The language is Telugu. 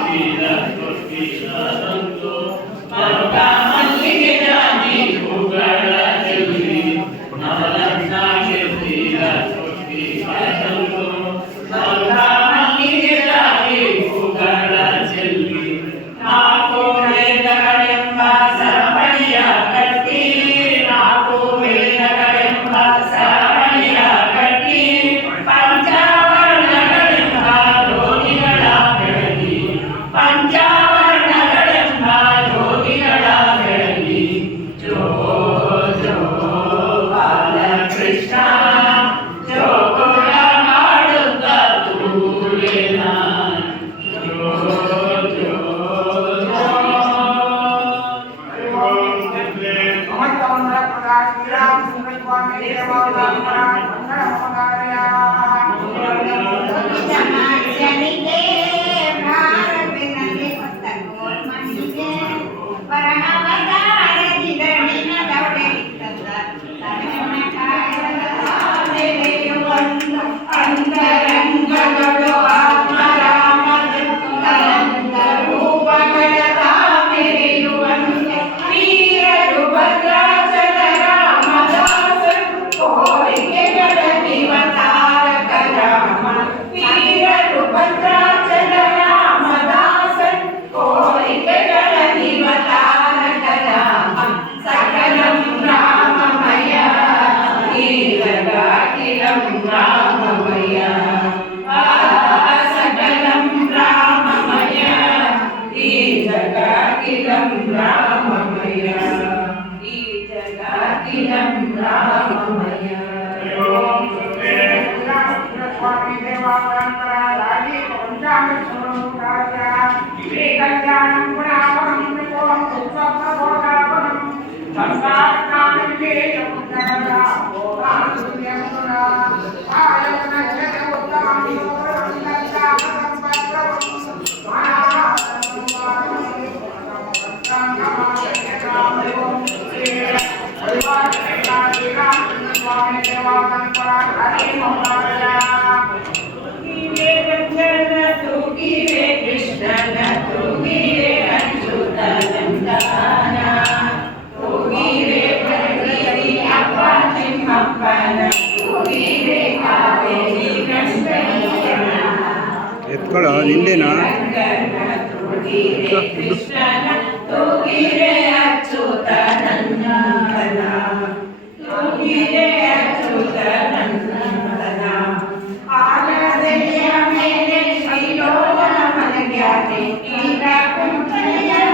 olvidar. ಜನಿಗೆ జగాఖిలం రామమయ సకలం రామమయ ఈ జగాఖిలం రామమయ ఈ జగాఖిలం రామమయ స్వామి దేవా పరంపర రాగి పంచాంగ స్వామి దేవాలయ ಎತ್ಕೊಳ್ಳೋ ನಿಂದೇನಾ ಗಂಗನ ತೂಗಿರೆ ಕೃಷ್ಣನ ತೂಗಿರೆ ಅಚ್ಯುತಾನಂದನ ತೂಗಿರೆ ಅಚ್ಯುತಾನಂದನ ಆಲದೆಯ ಮೇಲೆ ಶ್ರೀಲೋಕನ ಮನಗ್ಯಾತೆ ತೀರ ಕುಂಟೆಯನ್ನು ತೂಗಿರೆ